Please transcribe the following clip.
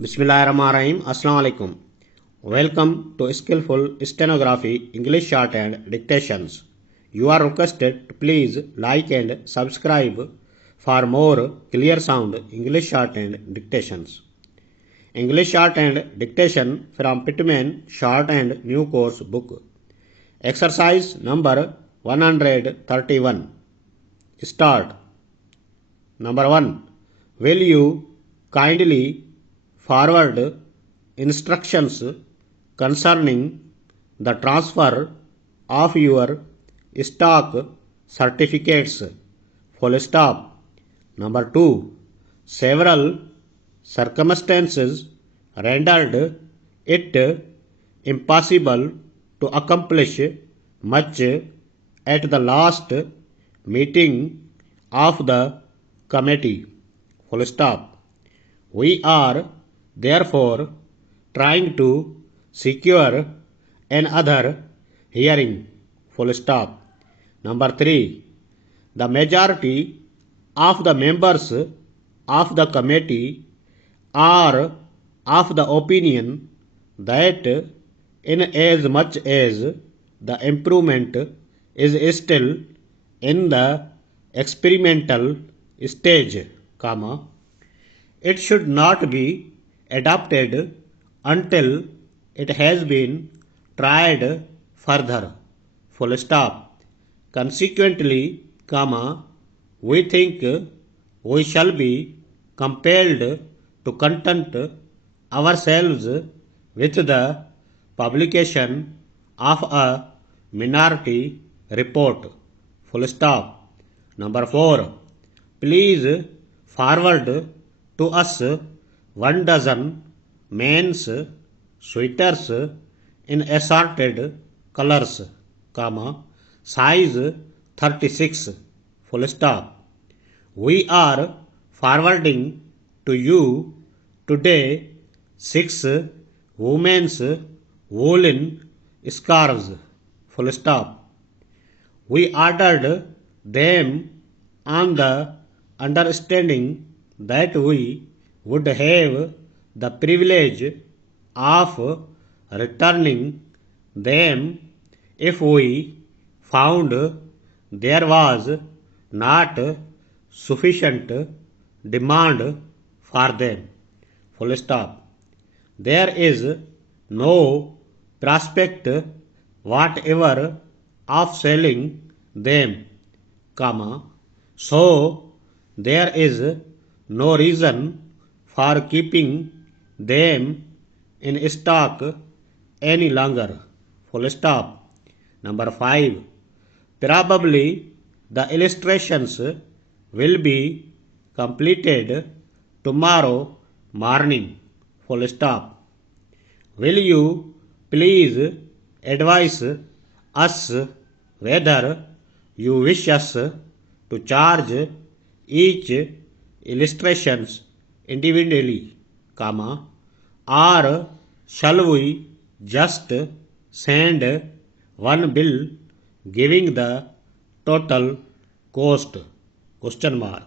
Bismillahirrahmanirrahim. Assalamu alaikum. Welcome to Skillful Stenography English Shorthand Dictations. You are requested to please like and subscribe for more clear sound English Shorthand Dictations. English Shorthand Dictation from Pitman Short and New Course Book. Exercise number 131. Start. Number 1. Will you kindly forward instructions concerning the transfer of your stock certificates? Full stop. Number 2. Several circumstances rendered it impossible to accomplish much at the last meeting of the committee. Full stop. We are therefore trying to secure another hearing. Full stop. Number 3. The majority of the members of the committee are of the opinion that in as much as the improvement is still in the experimental stage, it should not be adopted until it has been tried further. Full stop. Consequently, we think we shall be compelled to content ourselves with the publication of a minority report. Full stop. Number 4. Please forward to us 12 men's sweaters in assorted colors, size 36. Full stop. We are forwarding to you today 6 women's woolen scarves. Full stop. We ordered them on the understanding that we would have the privilege of returning them if we found there was not sufficient demand for them. Full stop. There is no prospect whatever of selling them, so there is no reason for keeping them in stock any longer. Full stop. Number 5. Probably the illustrations will be completed tomorrow morning. Full stop. Will you please advise us whether you wish us to charge each illustrations individually, or shall we just send one bill giving the total cost? Question mark.